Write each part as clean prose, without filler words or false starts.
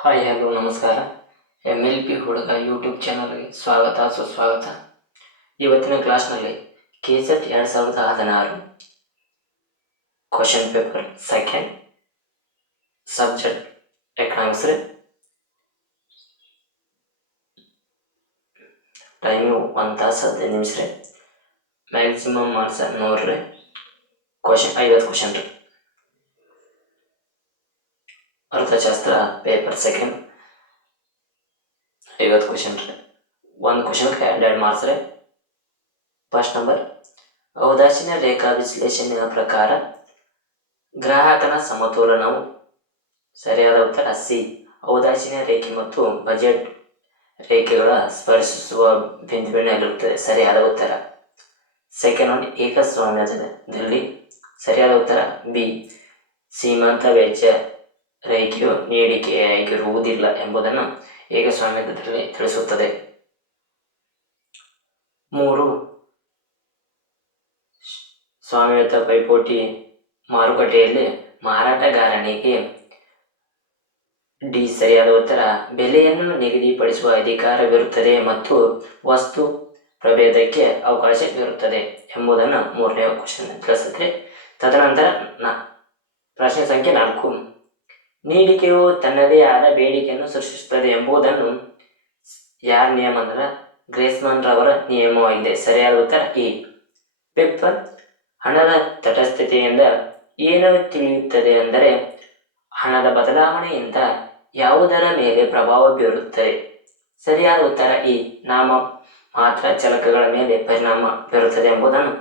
Hi hello ನಮಸ್ಕಾರ. MLP ಹುಡುಗ YouTube ಚಾನಲ್ಗೆ ಸ್ವಾಗತ ಸುಸ್ವಾಗತ. ಇವತ್ತಿನ ಕ್ಲಾಸ್ನಲ್ಲಿ KCET 2016 question paper second subject economics ರೀ. ಟೈಮು 1 ತಾಸು 15 ನಿಮಿಷ ರೀ. ಮ್ಯಾಕ್ಸಿಮಮ್ ಮಾರ್ಕ್ಸ್ 100 ರೀ. 50 ಕ್ವಶನ್ ರೀ. ಅರ್ಥಶಾಸ್ತ್ರ ಪೇಪರ್ ಸೆಕೆಂಡ್ 50 ಕ್ವಶನ್ ರೀ. ಒಂದು ಕ್ವಶನ್ಗೆ 2 ಮಾರ್ಕ್ಸ್ ರೀ. ಫಸ್ಟ್ ನಂಬರ್, ಔದಾಸೀನ ರೇಖಾ ವಿಶ್ಲೇಷಣೆಯ ಪ್ರಕಾರ ಗ್ರಾಹಕನ ಸಮತೋಲನವು ಸರಿಯಾದ ಉತ್ತರ ಸಿ. ಔದಾಸೀನ ರೇಖೆ ಮತ್ತು ಬಜೆಟ್ ರೇಖೆಗಳ ಸ್ಪರ್ಶಿಸುವ ಬಿಂದುವಿನಲ್ಲಿರುತ್ತದೆ. ಸರಿಯಾದ ಉತ್ತರ. ಸೆಕೆಂಡ್ ಒನ್, ಏಕಸ್ವಾಮ್ಯದಲ್ಲಿ ಸರಿಯಾದ ಉತ್ತರ ಬಿ. ಸೀಮಾಂತ ವೆಚ್ಚ ರೇಖೆಯು ನೀಡಿಕೆಯಾಗಿರುವುದಿಲ್ಲ ಎಂಬುದನ್ನು ಏಕಸ್ವಾಮ್ಯದಲ್ಲಿ ತಿಳಿಸುತ್ತದೆ. 3, ಸ್ವಾಮ್ಯಯುತ ಪೈಪೋಟಿ ಮಾರುಕಟ್ಟೆಯಲ್ಲಿ ಮಾರಾಟಗಾರನಿಗೆ ಡಿ. ಸರಿಯಾದ ಉತ್ತರ. ಬೆಲೆಯನ್ನು ನಿಗದಿಪಡಿಸುವ ಅಧಿಕಾರವಿರುತ್ತದೆ ಮತ್ತು ವಸ್ತು ಪ್ರಭೇದಕ್ಕೆ ಅವಕಾಶವಿರುತ್ತದೆ ಎಂಬುದನ್ನು 3ನೇ ಕ್ವಶನ್ ತಿಳಿಸುತ್ತೆ. ತದನಂತರ ಪ್ರಶ್ನೆ ಸಂಖ್ಯೆ 4, ನೀಡಿಕೆಯು ತನ್ನದೇ ಆದ ಬೇಡಿಕೆಯನ್ನು ಸೃಷ್ಟಿಸುತ್ತದೆ ಎಂಬುದನ್ನು ಯಾರ ನಿಯಮ ಅಂದ್ರೆ ಗ್ರೇಸ್ಮನ್ ರವರ ನಿಯಮವಾಗಿದೆ. ಸರಿಯಾದ ಉತ್ತರ ಎ. ಪೇಪರ್, ಹಣದ ತಟಸ್ಥತೆಯಿಂದ ಏನು ತಿಳಿಯುತ್ತದೆ ಅಂದರೆ ಹಣದ ಬದಲಾವಣೆಯಿಂದ ಯಾವುದರ ಮೇಲೆ ಪ್ರಭಾವ ಬೀರುತ್ತದೆ. ಸರಿಯಾದ ಉತ್ತರ ಎ. ನಾಮ ಮಾತ್ರ ಚಲಕಗಳ ಮೇಲೆ ಪರಿಣಾಮ ಬೀರುತ್ತದೆ ಎಂಬುದನ್ನು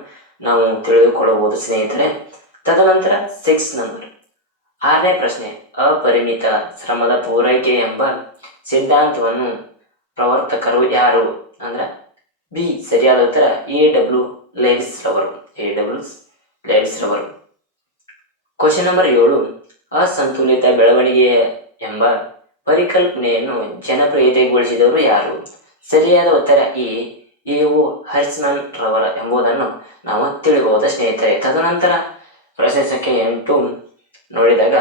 ನಾವು ತಿಳಿದುಕೊಳ್ಳಬಹುದು ಸ್ನೇಹಿತರೆ. ತದನಂತರ 6 ನಂಬರ್, 6ನೇ ಪ್ರಶ್ನೆ, ಅಪರಿಮಿತ ಶ್ರಮದ ಪೂರೈಕೆ ಎಂಬ ಸಿದ್ಧಾಂತವನ್ನು ಪ್ರವರ್ತಕರು ಯಾರು ಅಂದ್ರೆ ಬಿ. ಸರಿಯಾದ ಉತ್ತರ A.W. ಲೇವಿಸ್ ರವರು. ಕ್ವಶನ್ ನಂಬರ್ 7, ಅಸಂತುಲಿತ ಬೆಳವಣಿಗೆ ಎಂಬ ಪರಿಕಲ್ಪನೆಯನ್ನು ಜನಪ್ರಿಯತೆಗೊಳಿಸಿದವರು ಯಾರು? ಸರಿಯಾದ ಉತ್ತರ ಎ. A.O. ಹರ್ಸ್ಮನ್ ರವರ ಎಂಬುದನ್ನು ನಾವು ತಿಳಿಯಬಹುದು ಸ್ನೇಹಿತರೆ. ತದನಂತರ ಪ್ರಶ್ನೆ ಸಂಖ್ಯೆ 8 ನೋಡಿದಾಗ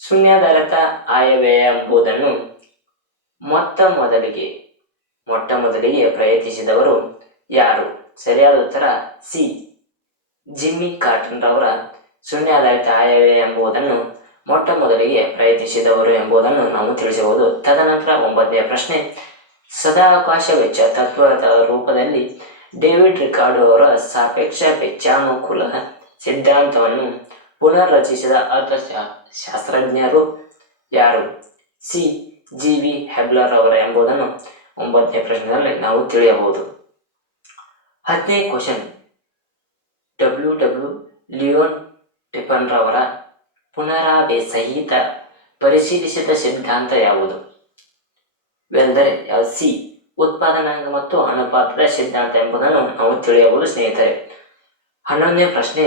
ಶೂನ್ಯಾಧಾರಿತ ಆಯವ್ಯಯ ಎಂಬುದನ್ನು ಮೊಟ್ಟ ಮೊದಲಿಗೆ ಪ್ರಯತ್ನಿಸಿದವರು ಯಾರು? ಸರಿಯಾದ ಉತ್ತರ ಸಿ. ಜಿಮ್ಮಿ ಕಾರ್ಟನ್ ರವರ ಶೂನ್ಯಾಧಾರಿತ ಆಯವ್ಯಯ ಎಂಬುದನ್ನು ಮೊಟ್ಟ ಮೊದಲಿಗೆ ಪ್ರಯತ್ನಿಸಿದವರು ಎಂಬುದನ್ನು ನಾವು ತಿಳಿಸಬಹುದು. ತದನಂತರ 9ನೇ ಪ್ರಶ್ನೆ, ಸದಾವಕಾಶ ವೆಚ್ಚ ತತ್ವದ ರೂಪದಲ್ಲಿ ಡೇವಿಡ್ ರಿಕಾರ್ಡೋ ಅವರ ಸಾಪೇಕ್ಷ ವೆಚ್ಚಾನುಕೂಲ ಸಿದ್ಧಾಂತವನ್ನು ಪುನರ್ರಚಿಸಿದ ಅರ್ಥಶಾಸ್ತ್ರಜ್ಞರು ಯಾರು? ಸಿ. G.V. ಹೆಬ್ಲರ್ ಅವರ ಎಂಬುದನ್ನು 9ನೇ ಪ್ರಶ್ನೆಯಲ್ಲಿ ನಾವು ತಿಳಿಯಬಹುದು. 10ನೇ ಕ್ವಶನ್, W. ಲಿಯೋನ್ ಟಿಫನ್ ರವರ ಪುನರಾವರ್ತಿ ಸಹಿತ ಪರಿಶೀಲಿಸಿದ ಸಿದ್ಧಾಂತ ಯಾವುದು ಎಂದರೆ ಸಿ. ಉತ್ಪಾದನಾಂಗ ಮತ್ತು ಅನುಪಾತದ ಸಿದ್ಧಾಂತ ಎಂಬುದನ್ನು ನಾವು ತಿಳಿಯಬಹುದು ಸ್ನೇಹಿತರೆ. 11ನೇ ಪ್ರಶ್ನೆ,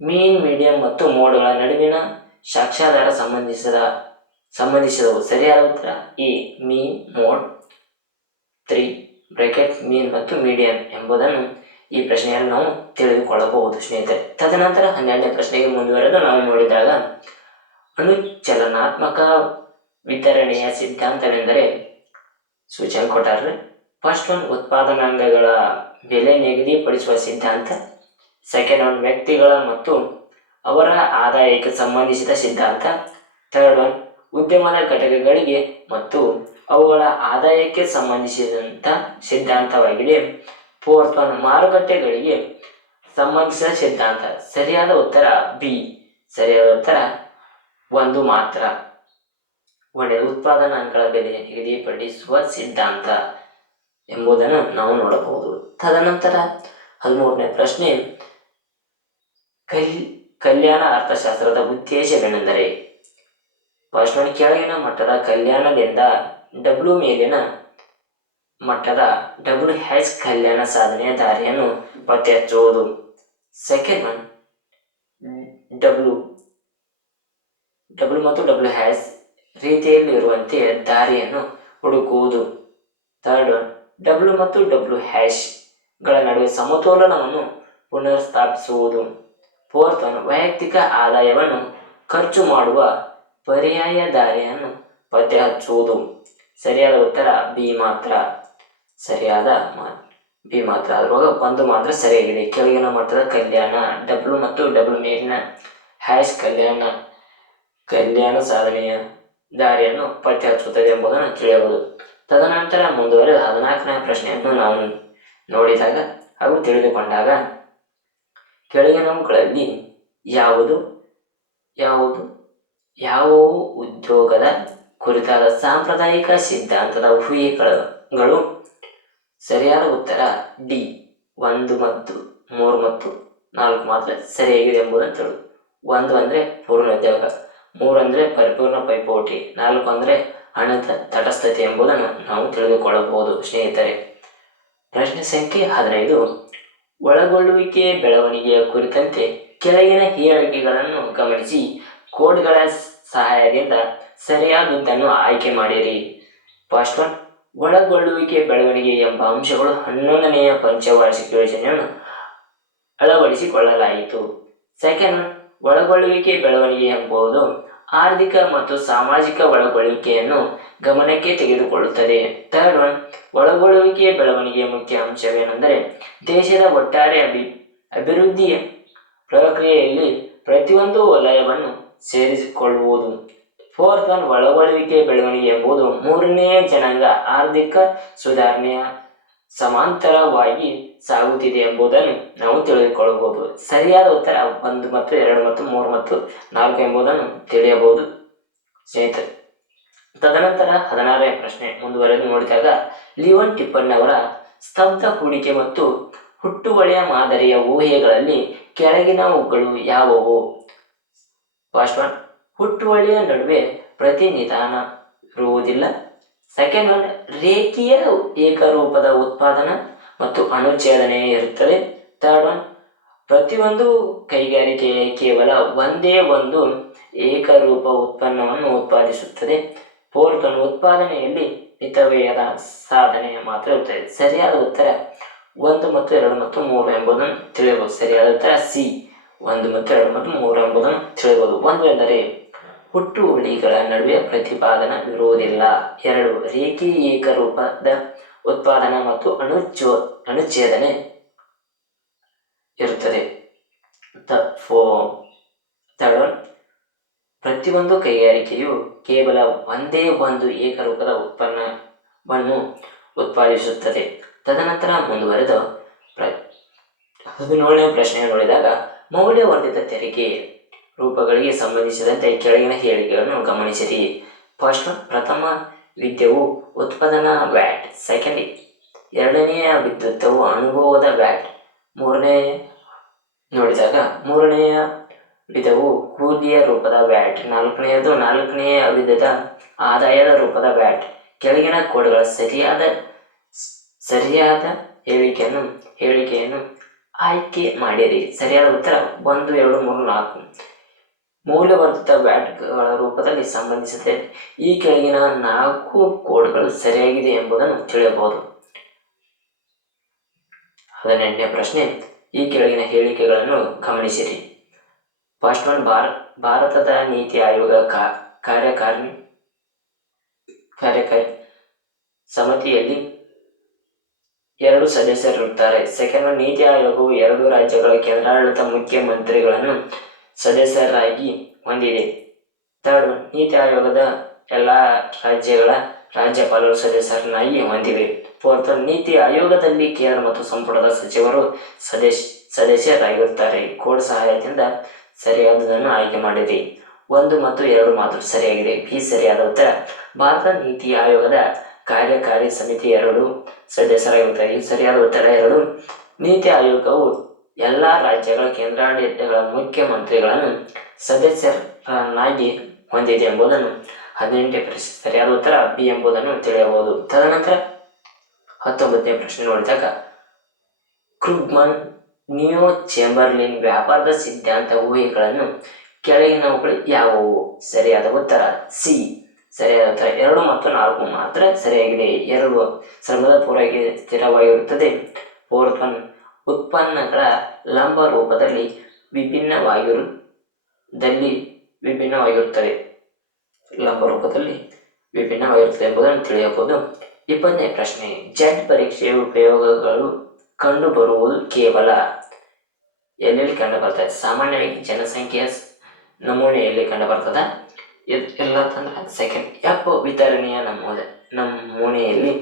ಮೀನ್, ಮೀಡಿಯಂ ಮತ್ತು ಮೋಡ್ಗಳ ನಡುವಿನ ಸಾಕ್ಷ್ಯಾಧಾರ ಸಂಬಂಧಿಸಿದವು. ಸರಿಯಾದ ಉತ್ತರ ಎ. ಮೀನ್, ಮೋಡ್ 3 ಮೀನ್ ಮತ್ತು ಮೀಡಿಯಂ ಎಂಬುದನ್ನು ಈ ಪ್ರಶ್ನೆಯಲ್ಲಿ ನಾವು ತಿಳಿದುಕೊಳ್ಳಬಹುದು ಸ್ನೇಹಿತರೆ. ತದನಂತರ 12ನೇ ಪ್ರಶ್ನೆಗೆ ಮುಂದುವರೆದು ನಾವು ನೋಡಿದಾಗ ಅಣುಚಲನಾತ್ಮಕ ವಿತರಣೆಯ ಸಿದ್ಧಾಂತವೆಂದರೆ ಸೂಚನೆ ಕೊಟ್ಟಾರ್ರಿ. ಫಸ್ಟ್ ಒನ್, ಉತ್ಪಾದನಾಂಗಗಳ ಬೆಲೆ ನಿಗದಿಪಡಿಸುವ ಸಿದ್ಧಾಂತ. ಸೆಕೆಂಡ್ ಒನ್, ವ್ಯಕ್ತಿಗಳ ಮತ್ತು ಅವರ ಆದಾಯಕ್ಕೆ ಸಂಬಂಧಿಸಿದ ಸಿದ್ಧಾಂತ. ಥರ್ಡ್ ಒನ್, ಉದ್ಯಮದ ಘಟಕಗಳಿಗೆ ಮತ್ತು ಅವುಗಳ ಆದಾಯಕ್ಕೆ ಸಂಬಂಧಿಸಿದಂಥ ಸಿದ್ಧಾಂತವಾಗಿದೆ. ಫೋರ್ತ್ ಒನ್, ಮಾರುಕಟ್ಟೆಗಳಿಗೆ ಸಂಬಂಧಿಸಿದ ಸಿದ್ಧಾಂತ. ಸರಿಯಾದ ಉತ್ತರ ಬಿ. ಸರಿಯಾದ ಉತ್ತರ 1 ಮಾತ್ರ. ಒಳ್ಳೆಯದು, ಉತ್ಪಾದನಾಂಗಗಳ ಬೆಲೆ ನಿಗದಿಪಡಿಸುವ ಸಿದ್ಧಾಂತ ಎಂಬುದನ್ನು ನಾವು ನೋಡಬಹುದು. ತದನಂತರ 13ನೇ ಪ್ರಶ್ನೆ, ಕಲ್ಯಾಣ ಅರ್ಥಶಾಸ್ತ್ರದ ಉದ್ದೇಶವೇನೆಂದರೆ? ಫಸ್ಟ್ ಒನ್, ಕೆಳಗಿನ ಮಟ್ಟದ ಕಲ್ಯಾಣದಿಂದ W ಮೇಲಿನ ಮಟ್ಟದ WH ಕಲ್ಯಾಣ ಸಾಧನೆಯ ದಾರಿಯನ್ನು ಪತ್ತೆ ಹಚ್ಚುವುದು. ಸೆಕೆಂಡ್ ಒನ್, W ಮತ್ತು WH ರೀತಿಯಲ್ಲಿರುವಂತೆ ದಾರಿಯನ್ನು ಹುಡುಕುವುದು. ಥರ್ಡ್ ಒನ್, W ಮತ್ತು WH ಗಳ ನಡುವೆ ಸಮತೋಲನವನ್ನು ಪುನರ್ಸ್ಥಾಪಿಸುವುದು. ಫೋರ್ತ್ ಒನ್, ವೈಯಕ್ತಿಕ ಆದಾಯವನ್ನು ಖರ್ಚು ಮಾಡುವ ಪರ್ಯಾಯ ದಾರಿಯನ್ನು ಪತ್ತೆ ಹಚ್ಚುವುದು. ಸರಿಯಾದ ಉತ್ತರ ಬಿ ಮಾತ್ರ. ಸರಿಯಾದ ಬಿ ಮಾತ್ರ. ಅದರೊಳಗೆ ಒಂದು ಮಾತ್ರ ಸರಿಯಾಗಿದೆ. ಕೆಳಗಿನ ಮಟ್ಟದ ಕಲ್ಯಾಣ ಡಬ್ಲ್ಯೂ ಮತ್ತು ಡಬ್ಲ್ಯೂ ಮೇಲಿನ ಹ್ಯಾಶ್ ಕಲ್ಯಾಣ ಸಾಧನೆಯ ದಾರಿಯನ್ನು ಪತ್ತೆ ಹಚ್ಚುತ್ತದೆ ಎಂಬುದನ್ನು ತಿಳಿಯಬಹುದು. ತದನಂತರ ಮುಂದುವರೆದ 14ನೇ ಪ್ರಶ್ನೆಯನ್ನು ನಾವು ನೋಡಿದಾಗ ಹಾಗೂ ತಿಳಿದುಕೊಂಡಾಗ, ಕೆಳಗಿನವುಗಳಲ್ಲಿ ಯಾವುವು ಉದ್ಯೋಗದ ಕುರಿತಾದ ಸಾಂಪ್ರದಾಯಿಕ ಸಿದ್ಧಾಂತದ ಊಹೆಗಳು? ಸರಿಯಾದ ಉತ್ತರ ಡಿ. 1 ಮತ್ತು 3 ಮತ್ತು 4 ಮಾತ್ರ ಸರಿಯಾಗಿದೆ ಎಂಬುದನ್ನು ತಿಳಿದು. 1 ಅಂದರೆ ಪೂರ್ಣ ಉದ್ಯೋಗ, 3 ಅಂದರೆ ಪರಿಪೂರ್ಣ ಪೈಪೋಟಿ, 4 ಅಂದರೆ ಹಣದ ತಟಸ್ಥತೆ ಎಂಬುದನ್ನು ನಾವು ತಿಳಿದುಕೊಳ್ಳಬಹುದು ಸ್ನೇಹಿತರೆ. ಪ್ರಶ್ನೆ ಸಂಖ್ಯೆ 15. ಒಳಗೊಳ್ಳುವಿಕೆ ಬೆಳವಣಿಗೆಯ ಕುರಿತಂತೆ ಕೆಳಗಿನ ಹೇಳಿಕೆಗಳನ್ನು ಗಮನಿಸಿ ಕೋಡ್ಗಳ ಸಹಾಯದಿಂದ ಸರಿಯಾದದ್ದನ್ನು ಆಯ್ಕೆ ಮಾಡಿರಿ. ಫಸ್ಟ್ ಒನ್, ಒಳಗೊಳ್ಳುವಿಕೆ ಬೆಳವಣಿಗೆ ಎಂಬ ಅಂಶಗಳು 11ನೆಯ ಪಂಚವಾರ್ಷಿಕ ಯೋಜನೆಯನ್ನು ಅಳವಡಿಸಿಕೊಳ್ಳಲಾಯಿತು. ಸೆಕೆಂಡ್ ಒನ್, ಒಳಗೊಳ್ಳುವಿಕೆ ಬೆಳವಣಿಗೆ ಎಂಬುದು ಆರ್ಥಿಕ ಮತ್ತು ಸಾಮಾಜಿಕ ಒಳಗೊಳ್ಳುವಿಕೆಯನ್ನು ಗಮನಕ್ಕೆ ತೆಗೆದುಕೊಳ್ಳುತ್ತದೆ. ಥರ್ಡ್ ಒನ್, ಒಳಗೊಳ್ಳುವಿಕೆ ಬೆಳವಣಿಗೆಯ ಮುಖ್ಯ ಅಂಶವೇನೆಂದರೆ ದೇಶದ ಒಟ್ಟಾರೆ ಅಭಿವೃದ್ಧಿಯ ಪ್ರಕ್ರಿಯೆಯಲ್ಲಿ ಪ್ರತಿಯೊಂದು ವಲಯವನ್ನು ಸೇರಿಸಿಕೊಳ್ಳುವುದು. ಫೋರ್ತ್ ಒನ್, ಒಳಗೊಳ್ಳುವಿಕೆ ಬೆಳವಣಿಗೆ ಎಂಬುದು 3ನೇ ಜನಾಂಗ ಆರ್ಥಿಕ ಸುಧಾರಣೆಯ ಸಮಾಂತರವಾಗಿ ಸಾಗುತ್ತಿದೆ ಎಂಬುದನ್ನು ನಾವು ತಿಳಿದುಕೊಳ್ಳಬಹುದು. ಸರಿಯಾದ ಉತ್ತರ 1 ಮತ್ತು 2 ಮತ್ತು 3 ಮತ್ತು 4 ಎಂಬುದನ್ನು ತಿಳಿಯಬಹುದು ಸ್ನೇಹಿತರೆ. ತದನಂತರ 16ನೇ ಪ್ರಶ್ನೆ ಮುಂದುವರೆದು ನೋಡಿದಾಗ, ಲಿಯೋನ್ ಟಿಪ್ಪನ್ ಅವರ ಸ್ತಬ್ಧ ಹೂಡಿಕೆ ಮತ್ತು ಹುಟ್ಟುವಳಿಯ ಮಾದರಿಯ ಊಹೆಗಳಲ್ಲಿ ಕೆಳಗಿನವುಗಳು ಯಾವುವು? ಫಸ್ಟ್ ಒನ್, ಹುಟ್ಟುವಳಿಯ ನಡುವೆ ಪ್ರತಿನಿಧಾನ ಇರುವುದಿಲ್ಲ. ಸೆಕೆಂಡ್ ಒನ್, ರೇಖೀಯ ಏಕರೂಪದ ಉತ್ಪಾದನಾ ಮತ್ತು ಅಣುಛೇದನೆ ಇರುತ್ತದೆ. ಥರ್ಡ್ ಒನ್, ಪ್ರತಿಯೊಂದು ಕೈಗಾರಿಕೆಯ ಕೇವಲ ಒಂದೇ ಒಂದು ಏಕರೂಪ ಉತ್ಪನ್ನವನ್ನು ಉತ್ಪಾದಿಸುತ್ತದೆ. ಫೋರ್ತ್ ಒನ್, ಉತ್ಪಾದನೆಯಲ್ಲಿ ಮಿತವ್ಯಯದ ಸಾಧನೆ ಮಾತ್ರ ಇರುತ್ತದೆ. ಸರಿಯಾದ ಉತ್ತರ 1 ಮತ್ತು 2 ಮತ್ತು 3 ಎಂಬುದನ್ನು ತಿಳಿಯಬಹುದು. ಸರಿಯಾದ ಉತ್ತರ ಸಿ, 1 ಮತ್ತು 2 ಮತ್ತು 3 ಎಂಬುದನ್ನು ತಿಳಿಯಬಹುದು. 1 ಎಂದರೆ ಹುಟ್ಟುವಳಿಗಳ ನಡುವೆ ಪ್ರತಿಪಾದನವಿರುವುದಿಲ್ಲ. 2, ರೇಖೀಯ ಏಕರೂಪದ ಉತ್ಪಾದನಾ ಮತ್ತು ಅಣುಛೇದನೆ ಇರುತ್ತದೆ. ಥರ್ಡ್ ಒನ್, ಪ್ರತಿಯೊಂದು ಕೈಗಾರಿಕೆಯು ಕೇವಲ ಒಂದೇ ಒಂದು ಏಕರೂಪದ ಉತ್ಪನ್ನವನ್ನು ಉತ್ಪಾದಿಸುತ್ತದೆ. ತದನಂತರ ಮುಂದುವರೆದ 17ನೇ ಪ್ರಶ್ನೆಯನ್ನು ನೋಡಿದಾಗ, ಮೌಲ್ಯವರ್ಧಿತ ತೆರಿಗೆ ರೂಪಗಳಿಗೆ ಸಂಬಂಧಿಸಿದಂತೆ ಕೆಳಗಿನ ಹೇಳಿಕೆಗಳನ್ನು ಗಮನಿಸಿರಿ. ಫಸ್ಟ್, ಪ್ರಥಮ ವಿದ್ಯವು ಉತ್ಪಾದನಾ ವ್ಯಾಟ್. ಸೆಕೆಂಡ್, ಎರಡನೆಯ ವಿದ್ಯುತ್ತವು ಅನುಭವದ ವ್ಯಾಟ್. ಮೂರನೆಯ ವಿಧವು ಕೂಲಿಯ ರೂಪದ ವ್ಯಾಟ್. ನಾಲ್ಕನೆಯ ವಿಧದ ಆದಾಯದ ರೂಪದ ವ್ಯಾಟ್. ಕೆಳಗಿನ ಕೋಡ್ಗಳ ಸರಿಯಾದ ಹೇಳಿಕೆಯನ್ನು ಆಯ್ಕೆ ಮಾಡಿರಿ. ಸರಿಯಾದ ಉತ್ತರ 1, 2, 3, 4. ಮೌಲ್ಯವರ್ಧಿತ ವ್ಯಾಟ್ಗಳ ರೂಪದಲ್ಲಿ ಸಂಬಂಧಿಸಿದೆ. ಈ ಕೆಳಗಿನ 4 ಕೋಡ್ಗಳು ಸರಿಯಾಗಿದೆ ಎಂಬುದನ್ನು ತಿಳಿಯಬಹುದು. 18ನೇ ಪ್ರಶ್ನೆ, ಈ ಕೆಳಗಿನ ಹೇಳಿಕೆಗಳನ್ನು ಗಮನಿಸಿರಿ. ಫಸ್ಟ್ ಒನ್, ಭಾರತದ ನೀತಿ ಆಯೋಗ ಕಾರ್ಯಕಾರಿ ಸಮಿತಿಯಲ್ಲಿ 2 ಸದಸ್ಯರಿರುತ್ತಾರೆ. ಸೆಕೆಂಡ್ ಒನ್, ನೀತಿ ಆಯೋಗವು 2 ರಾಜ್ಯಗಳ ಕೇಂದ್ರಾಡಳಿತ ಮುಖ್ಯಮಂತ್ರಿಗಳನ್ನು ಸದಸ್ಯರಾಗಿ ಹೊಂದಿದೆ. ಥರ್ಡ್ ಒನ್, ನೀತಿ ಆಯೋಗದ ಎಲ್ಲ ರಾಜ್ಯಗಳ ರಾಜ್ಯಪಾಲರು ಸದಸ್ಯರನ್ನಾಗಿ ಹೊಂದಿವೆ. ಫೋರ್ತ್ ಒನ್, ನೀತಿ ಆಯೋಗದಲ್ಲಿ ಕೇಂದ್ರ ಮತ್ತು ಸಂಪುಟದ ಸಚಿವರು ಸದಸ್ಯರಾಗಿರುತ್ತಾರೆ. ಕೋಡ್ ಸಹಾಯದಿಂದ ಸರಿಯಾದದನ್ನು ಆಯ್ಕೆ ಮಾಡಿರಿ. 1 ಮತ್ತು 2 ಮಾತ್ರ ಸರಿಯಾಗಿದೆ. ಬಿ ಸರಿಯಾದ ಉತ್ತರ. ಭಾರತ ನೀತಿ ಆಯೋಗದ ಕಾರ್ಯಕಾರಿ ಸಮಿತಿ 2 ಸದಸ್ಯರಾಗಿರುತ್ತಾರೆ. ಈ ಸರಿಯಾದ ಉತ್ತರ 2. ನೀತಿ ಆಯೋಗವು ಎಲ್ಲ ರಾಜ್ಯಗಳ ಕೇಂದ್ರಾಡಳಿತಗಳ ಮುಖ್ಯಮಂತ್ರಿಗಳನ್ನು ಸದಸ್ಯರನ್ನಾಗಿ ಹೊಂದಿದೆ ಎಂಬುದನ್ನು 18ನೇ ಪ್ರಶ್ನೆ ಸರಿಯಾದ ಉತ್ತರ ಬಿ ಎಂಬುದನ್ನು ತಿಳಿಯಬಹುದು. ತದನಂತರ 19ನೇ ಪ್ರಶ್ನೆ ನೋಡಿದಾಗ, ಕ್ರುಗ್ಮನ್, ನಿಯೋ ಚೇಂಬರ್ಲಿನ್ ವ್ಯಾಪಾರದ ಸಿದ್ಧಾಂತ ಊಹೆಗಳನ್ನು ಕೆಳಗಿನವುಗಳು ಯಾವುವು? ಸರಿಯಾದ ಉತ್ತರ ಸಿ. ಸರಿಯಾದ ಉತ್ತರ 2 ಮತ್ತು 4 ಮಾತ್ರ ಸರಿಯಾಗಿದೆ. 2, ಶ್ರಮದ ಪೂರೈಕೆ ಸ್ಥಿರವಾಗಿರುತ್ತದೆ. ಫೋರ್ತ್ ಒನ್, ಉತ್ಪನ್ನಗಳ ಲಂಬ ರೂಪದಲ್ಲಿ ವಿಭಿನ್ನವಾಗಿರುತ್ತದೆ. ಲಂಬ ರೂಪದಲ್ಲಿ ವಿಭಿನ್ನವಾಗಿರುತ್ತದೆ ಎಂಬುದನ್ನು ತಿಳಿಯಬಹುದು. 20ನೇ ಪ್ರಶ್ನೆ, ಜೆಡ್ ಪರೀಕ್ಷೆಯ ಉಪಯೋಗಗಳು ಕಂಡುಬರುವುದು ಕೇವಲ ಎಲ್ಲೆಲ್ಲಿ ಕಂಡುಬರ್ತದೆ? ಸಾಮಾನ್ಯವಾಗಿ ಜನಸಂಖ್ಯೆಯ ನಮೂನೆಯಲ್ಲಿ ಕಂಡುಬರ್ತದ. ಇಲ್ಲ ಅಂತಂದ್ರೆ ಸೆಕೆಂಡ್ ಎಫ್ ವಿತರಣೆಯ ನಮೂನೆಯಲ್ಲಿ,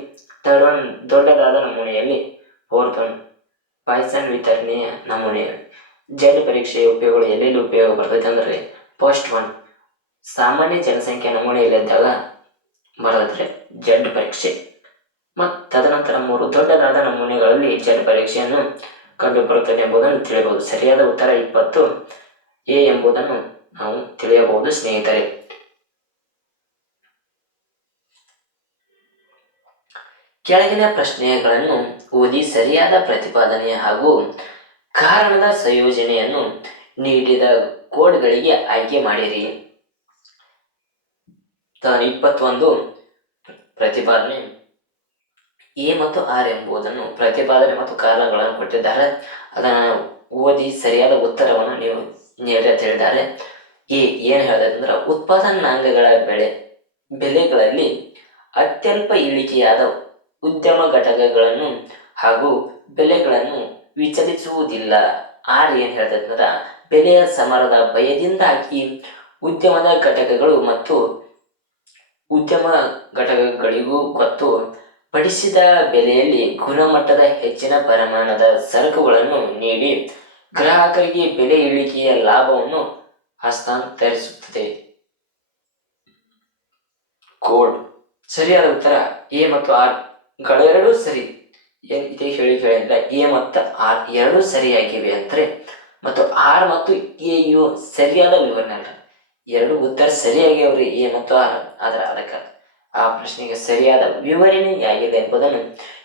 ಥರ್ಡ್ ಒನ್ ದೊಡ್ಡದಾದ ನಮೂನೆಯಲ್ಲಿ, ಫೋರ್ತ್ ಒನ್ ಪಾಯ್ಸನ್ ವಿತರಣೆಯ ನಮೂನೆಯಲ್ಲಿ. ಜೆಡ್ ಪರೀಕ್ಷೆಯ ಉಪಯೋಗಗಳು ಎಲ್ಲೆಲ್ಲಿ ಉಪಯೋಗ ಬರ್ತೈತೆ ಅಂದ್ರೆ ಫಸ್ಟ್ ಒನ್ ಸಾಮಾನ್ಯ ಜನಸಂಖ್ಯೆ ನಮೂನೆಯಲ್ಲಿದ್ದಾಗ ಬರ್ತೈತ್ರಿ ಜೆಡ್ ಪರೀಕ್ಷೆ. ಮತ್ತು ತದನಂತರ 3 ದೊಡ್ಡದಾದ ನಮೂನೆಗಳಲ್ಲಿ ಜೆಡ್ ಪರೀಕ್ಷೆಯನ್ನು ಕಂಡುಬರುತ್ತದೆ ಎಂಬುದನ್ನು ತಿಳಿಯಬಹುದು. ಸರಿಯಾದ ಉತ್ತರ 20 ಎ ಎಂಬುದನ್ನು ನಾವು ತಿಳಿಯಬಹುದು ಸ್ನೇಹಿತರೆ. ಕೆಳಗಿನ ಪ್ರಶ್ನೆಗಳನ್ನು ಓದಿ ಸರಿಯಾದ ಪ್ರತಿಪಾದನೆಯ ಹಾಗೂ ಕಾರಣದ ಸಂಯೋಜನೆಯನ್ನು ನೀಡಿದ ಕೋಡ್ಗಳಿಗೆ ಆಯ್ಕೆ ಮಾಡಿರಿ. 21 ಪ್ರತಿಪಾದನೆ ಎ ಮತ್ತು ಆರ್ ಎಂಬುದನ್ನು ಪ್ರತಿಪಾದನೆ ಮತ್ತು ಕಾರಣಗಳನ್ನು ಕೊಟ್ಟಿದ್ದಾರೆ. ಅದನ್ನು ಓದಿ ಸರಿಯಾದ ಉತ್ತರವನ್ನು ನೀವು ನೀಡಿ ಅಂತ ಹೇಳಿದ್ದಾರೆ. ಎ ಏನು ಹೇಳಿದ್ರೆ ಉತ್ಪಾದನಾಂಗಗಳ ಬೆಲೆಗಳಲ್ಲಿ ಅತ್ಯಲ್ಪ ಇಳಿಕೆಯಾದ ಉದ್ಯಮ ಘಟಕಗಳನ್ನು ಹಾಗೂ ಬೆಲೆಗಳನ್ನು ವಿಚಲಿಸುವುದಿಲ್ಲ. ಆರ್ ಏನು ಹೇಳ್ತಂದ್ರೆ ಬೆಲೆಯ ಸಮರದ ಭಯದಿಂದಾಗಿ ಉದ್ಯಮದ ಘಟಕಗಳು ಮತ್ತು ಉದ್ಯಮ ಘಟಕಗಳಿಗೂ ಗೊತ್ತು ಪಡಿಸಿದ ಬೆಲೆಯಲ್ಲಿ ಗುಣಮಟ್ಟದ ಹೆಚ್ಚಿನ ಪ್ರಮಾಣದ ಸರಕುಗಳನ್ನು ನೀಡಿ ಗ್ರಾಹಕರಿಗೆ ಬೆಲೆ ಇಳಿಕೆಯ ಲಾಭವನ್ನು ಹಸ್ತಾಂತರಿಸುತ್ತದೆ. ಕೋಡ್ ಸರಿಯಾದ ಉತ್ತರ ಎ ಮತ್ತು ಆರ್ ಗಳೆರಡೂ ಸರಿ. ಇದೇ ಹೇಳಿದ್ರೆ ಎ ಮತ್ತು ಆರ್ ಎರಡೂ ಸರಿಯಾಗಿವೆ ಅಂತಾರೆ. ಮತ್ತು ಆರ್ ಮತ್ತು ಎ ಯು ಸರಿಯಾದ ವಿವರಣೆ ಅಲ್ಲ, ಎರಡು ಉತ್ತರ ಸರಿಯಾಗಿವ್ರಿ ಎ ಮತ್ತು ಆರ್. ಅದಕ್ಕೆ ಆ ಪ್ರಶ್ನೆಗೆ ಸರಿಯಾದ ವಿವರಣೆಯಾಗಿದೆ ಎಂಬುದನ್ನು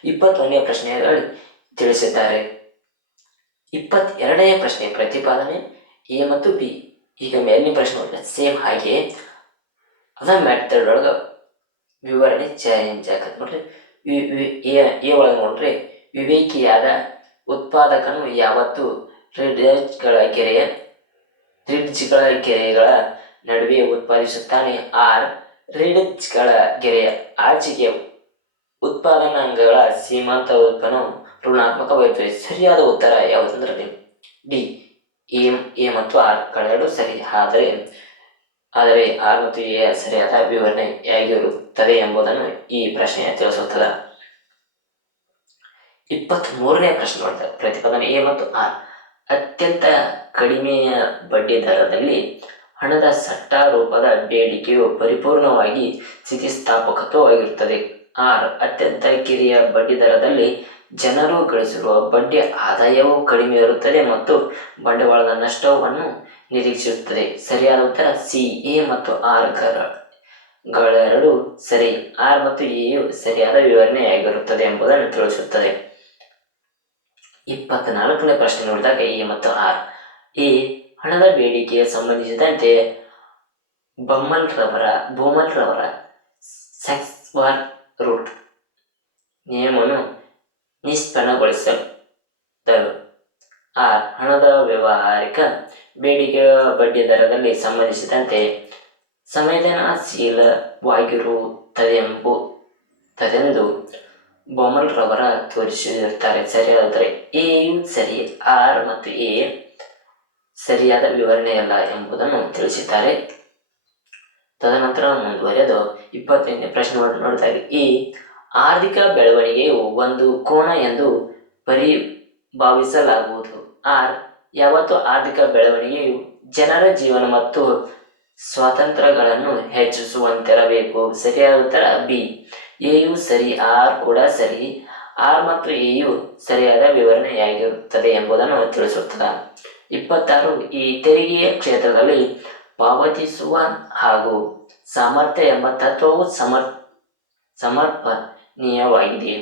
21ನೇ ಪ್ರಶ್ನೆಯಲ್ಲಿ ತಿಳಿಸಿದ್ದಾರೆ. 22ನೇ ಪ್ರಶ್ನೆ ಪ್ರತಿಪಾದನೆ ಎ ಮತ್ತು ಬಿ. ಈಗ ಮೇಲಿನ ಪ್ರಶ್ನೆ ಸೇಮ್ ಹಾಗೆ ಅದ ಮೆಥಡ್ ಒಳಗೆ ವಿವರಣೆ ಚೇಂಜ್ ಆಗತ್ತೆ ನೋಡ್ರಿ. ಎ ಒಳಗೆ ನೋಡ್ರಿ, ವಿವೇಕಿಯಾದ ಉತ್ಪಾದಕನು ಯಾವತ್ತು ರಿಡ್ಜ್ಗಳ ಗೆರೆಗಳ ನಡುವೆ ಉತ್ಪಾದಿಸುತ್ತಾನೆ. ಆರ್ ರಿಡ್ಜ್ಗಳ ಗೆರೆಯ ಆಚೆಗೆ ಉತ್ಪಾದನಾಂಗಗಳ ಸೀಮಾಂತ ಉತ್ಪನ್ನವು ಋಣಾತ್ಮಕವಾಗಿರುತ್ತದೆ. ಸರಿಯಾದ ಉತ್ತರ ಯಾವುದಂದ್ರೆ ಡಿ ಎ ಮತ್ತು ಆರ್ ಗಳೆರಡು ಸರಿ. ಆದರೆ ಆರ್ ಮತ್ತು ಎ ಸರಿಯಾದ ವಿವರಣೆಯಾಗಿರುತ್ತದೆ ಎಂಬುದನ್ನು ಈ ಪ್ರಶ್ನೆ ತಿಳಿಸುತ್ತದೆ. 23ನೇ ಪ್ರಶ್ನೆ ನೋಡಿದ ಪ್ರತಿಪಾದನೆ ಎ ಮತ್ತು ಆರ್ ಅತ್ಯಂತ ಕಡಿಮೆಯ ಬಡ್ಡಿ ದರದಲ್ಲಿ ಹಣದ ಸಟ್ಟಾರೂಪದ ಬೇಡಿಕೆಯು ಪರಿಪೂರ್ಣವಾಗಿ ಸ್ಥಿತಿಸ್ಥಾಪಕವಾಗಿರುತ್ತದೆ. ಆರ್ ಅತ್ಯಂತ ಕಿರಿಯ ಬಡ್ಡಿ ದರದಲ್ಲಿ ಜನರು ಗಳಿಸಿರುವ ಬಡ್ಡಿ ಆದಾಯವು ಕಡಿಮೆ ಇರುತ್ತದೆ ಮತ್ತು ಬಂಡವಾಳದ ನಷ್ಟವನ್ನು ನಿರೀಕ್ಷಿಸುತ್ತದೆ. ಸರಿಯಾದ ಉತ್ತರ ಸಿ ಎ ಮತ್ತು ಆರ್ ಗಳೆರಡು ಸರಿ. ಆರ್ ಮತ್ತು ಎಯು ಸರಿಯಾದ ವಿವರಣೆಯಾಗಿರುತ್ತದೆ ಎಂಬುದನ್ನು ತಿಳಿಸುತ್ತದೆ. 24ನೇ ಪ್ರಶ್ನೆ ನೋಡಿದಾಗ ಎ ಮತ್ತು ಆರ್. ಎ ಹಣದ ಬೇಡಿಕೆಗೆ ಸಂಬಂಧಿಸಿದಂತೆ ಬೋಮಲ್ರವರ ಸೆಕ್ಸ್ವಾರ್ ರೂಟ್ ನಿಯಮವನ್ನು ನಿಷ್ಪನ್ನಗೊಳಿಸಿದರು. ಆರ್ ಹಣದ ವ್ಯಾವಹಾರಿಕ ಬೇಡಿಕೆಯ ಬಡ್ಡಿ ದರದಲ್ಲಿ ಸಂಬಂಧಿಸಿದಂತೆ ಸಂವೇದನಾಶೀಲವಾಗಿರುತ್ತದೆಂದು ಬೋಮಲ್ರವರ ತೋರಿಸಿರುತ್ತಾರೆ. ಸರಿಯಾದ ಎ ಯು ಸರಿ. ಆರ್ ಮತ್ತು ಎ ಸರಿಯಾದ ವಿವರಣೆಯಲ್ಲ ಎಂಬುದನ್ನು ತಿಳಿಸಿದ್ದಾರೆ. ತದನಂತರ ಮುಂದುವರೆದು 25ನೇ ಪ್ರಶ್ನೆ ನೋಡಿದಾಗ ಈ ಆರ್ಥಿಕ ಬೆಳವಣಿಗೆಯು ಒಂದು ಕೋನ ಎಂದು ಪರಿಭಾವಿಸಲಾಗುವುದು. ಆರ್ ಯಾವತ್ತು ಆರ್ಥಿಕ ಬೆಳವಣಿಗೆಯು ಜನರ ಜೀವನ ಮತ್ತು ಸ್ವಾತಂತ್ರ್ಯಗಳನ್ನು ಹೆಚ್ಚಿಸುವಂತಿರಬೇಕು. ಸರಿಯಾದ ಉತ್ತರ ಬಿ ಎಯು ಸರಿ. ಆರ್ ಕೂಡ ಸರಿ. ಆರ್ ಮತ್ತು ಎಯು ಸರಿಯಾದ ವಿವರಣೆಯಾಗಿರುತ್ತದೆ ಎಂಬುದನ್ನು ತಿಳಿಸುತ್ತದೆ. 26 ಈ ತೆರಿಗೆಯ ಕ್ಷೇತ್ರದಲ್ಲಿ ಪಾವತಿಸುವ ಹಾಗೂ ಸಾಮರ್ಥ್ಯ ಎಂಬ ತತ್ವವು ಸಮರ್ಪಣೀಯವಾಗಿದೆ.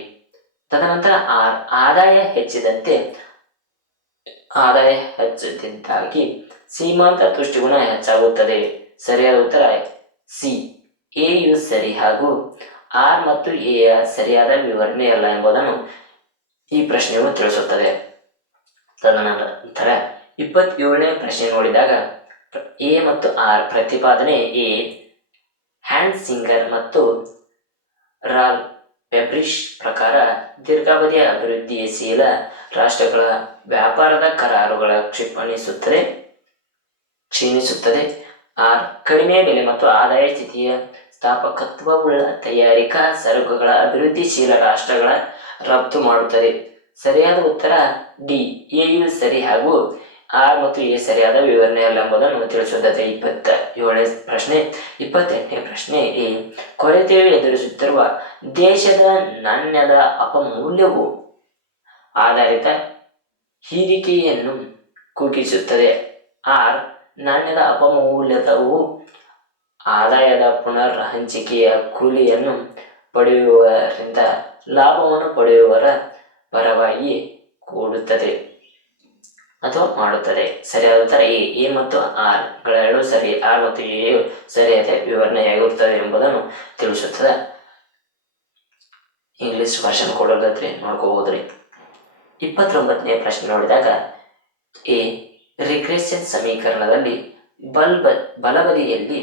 ತದನಂತರ ಆರ್ ಆದಾಯ ಹೆಚ್ಚಿದಂತಾಗಿ ಸೀಮಾಂತ ತುಷ್ಟಿಗುಣ ಹೆಚ್ಚಾಗುತ್ತದೆ. ಸರಿಯಾದ ಉತ್ತರ ಸಿ ಎ ಯು ಸರಿ ಹಾಗೂ ಆರ್ ಮತ್ತು ಎ ಸರಿಯಾದ ವಿವರಣೆಯಲ್ಲ ಎಂಬುದನ್ನು ಈ ಪ್ರಶ್ನೆಯು ತಿಳಿಸುತ್ತದೆ. ತದನಂತರ 27ನೇ ಪ್ರಶ್ನೆ ನೋಡಿದಾಗ ಎ ಮತ್ತು ಆರ್ ಪ್ರತಿಪಾದನೆ ಎ ಹ್ಯಾನ್ಸ್ ಸಿಂಗರ್ ಮತ್ತು ರಾಲ್ ಪೆಬ್ರಿಶ್ ಪ್ರಕಾರ ದೀರ್ಘಾವಧಿಯ ಅಭಿವೃದ್ಧಿಶೀಲ ರಾಷ್ಟ್ರಗಳ ವ್ಯಾಪಾರದ ಕರಾರುಗಳ ಕ್ಷೀಣಿಸುತ್ತದೆ. ಆರ್ ಕಡಿಮೆ ಬೆಲೆ ಮತ್ತು ಆದಾಯ ಸ್ಥಿತಿಯ ಸ್ಥಾಪಕತ್ವವುಳ್ಳ ತಯಾರಿಕಾ ಸರಕುಗಳ ಅಭಿವೃದ್ಧಿಶೀಲ ರಾಷ್ಟ್ರಗಳ ರಫ್ತು ಮಾಡುತ್ತದೆ. ಸರಿಯಾದ ಉತ್ತರ ಡಿ. ಎಯು ಸರಿ ಹಾಗೂ ಆರ್ ಮತ್ತು ಎ ಸರಿಯಾದ ವಿವರಣೆ ಅಲ್ಲ ಎಂಬುದನ್ನು ತಿಳಿಸುತ್ತದೆ. 27ನೇ ಪ್ರಶ್ನೆ. 28ನೇ ಪ್ರಶ್ನೆ ಎ. ಕೊರತೆಯು ಎದುರಿಸುತ್ತಿರುವ ದೇಶದ ನಾಣ್ಯದ ಅಪಮೌಲ್ಯವು ಆಧಾರಿತ ಹೀರಿಕೆಯನ್ನು ಕುಗ್ಗಿಸುತ್ತದೆ. ಆರ್ ನಾಣ್ಯದ ಅಪಮೌಲ್ಯವು ಆದಾಯದ ಪುನರ್ ಹಂಚಿಕೆಯ ಕೂಲಿಯನ್ನು ಪಡೆಯುವವರಿಂದ ಲಾಭವನ್ನು ಪಡೆಯುವವರ ಪರವಾಗಿ ಕೂಡುತ್ತದೆ ಅಥವಾ ಮಾಡುತ್ತದೆ. ಸರಿಯಾದ ಉತ್ತರ ಎ ಮತ್ತು ಆರ್ ಗಳೆರಡೂ ಸರಿ. ಆರ್ ಮತ್ತು ಎ ಸರಿಯಾದ ವಿವರಣೆಯಾಗಿರುತ್ತದೆ ಎಂಬುದನ್ನು ತಿಳಿಸುತ್ತದೆ. English version ಕೊಡೋದಾದ್ರೆ ನೋಡ್ಕೋಬಹುದ್ರಿ. 29ನೇ ಪ್ರಶ್ನೆ ನೋಡಿದಾಗ ಎ. ರಿಗ್ರೆಷನ್ ಸಮೀಕರಣದಲ್ಲಿ ಬಲಬದಿಯಲ್ಲಿ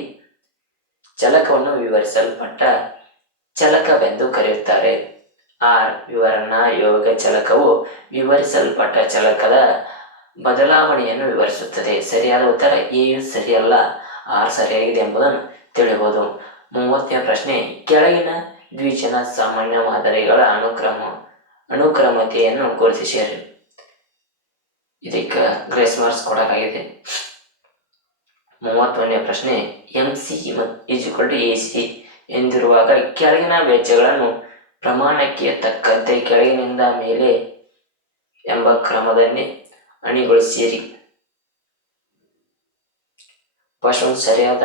ಚಲಕವನ್ನು ವಿವರಿಸಲ್ಪಟ್ಟ ಚಲಕವೆಂದು ಕರೆಯುತ್ತಾರೆ. ಆರ್ ವಿವರಣಾ ಯೋಗ ಚಲಕವು ವಿವರಿಸಲ್ಪಟ್ಟ ಚಲಕದ ಬದಲಾವಣೆಯನ್ನು ವಿವರಿಸುತ್ತದೆ. ಸರಿಯಾದ ಉತ್ತರ ಎಯು ಸರಿಯಲ್ಲ, ಆರ್ ಸರಿಯಾಗಿದೆ ಎಂಬುದನ್ನು ತಿಳಿಯಬಹುದು. 30ನೇ ಪ್ರಶ್ನೆ. ಕೆಳಗಿನ ದ್ವಿಜನ ಸಾಮಾನ್ಯ ಮಾದರಿಗಳ ಅನುಕ್ರಮತೆಯನ್ನು ಗುರುತಿಸಿರಿ. ಇದಕ್ಕೆ ಗ್ರೇಸ್ ಮಾರ್ಕ್ಸ್ ಕೊಡಲಾಗಿದೆ. 31ನೇ ಪ್ರಶ್ನೆ. MC = AC ಎಂದಿರುವಾಗ ಕೆಳಗಿನ ವೆಚ್ಚಗಳನ್ನು ಪ್ರಮಾಣಕ್ಕೆ ತಕ್ಕಂತೆ ಕೆಳಗಿನಿಂದ ಮೇಲೆ ಎಂಬ ಕ್ರಮದಲ್ಲಿ ಅಣಿಗೊಳಿಸಿರಿ. ಫಸ್ಟ್ ಒನ್ ಸರಿಯಾದ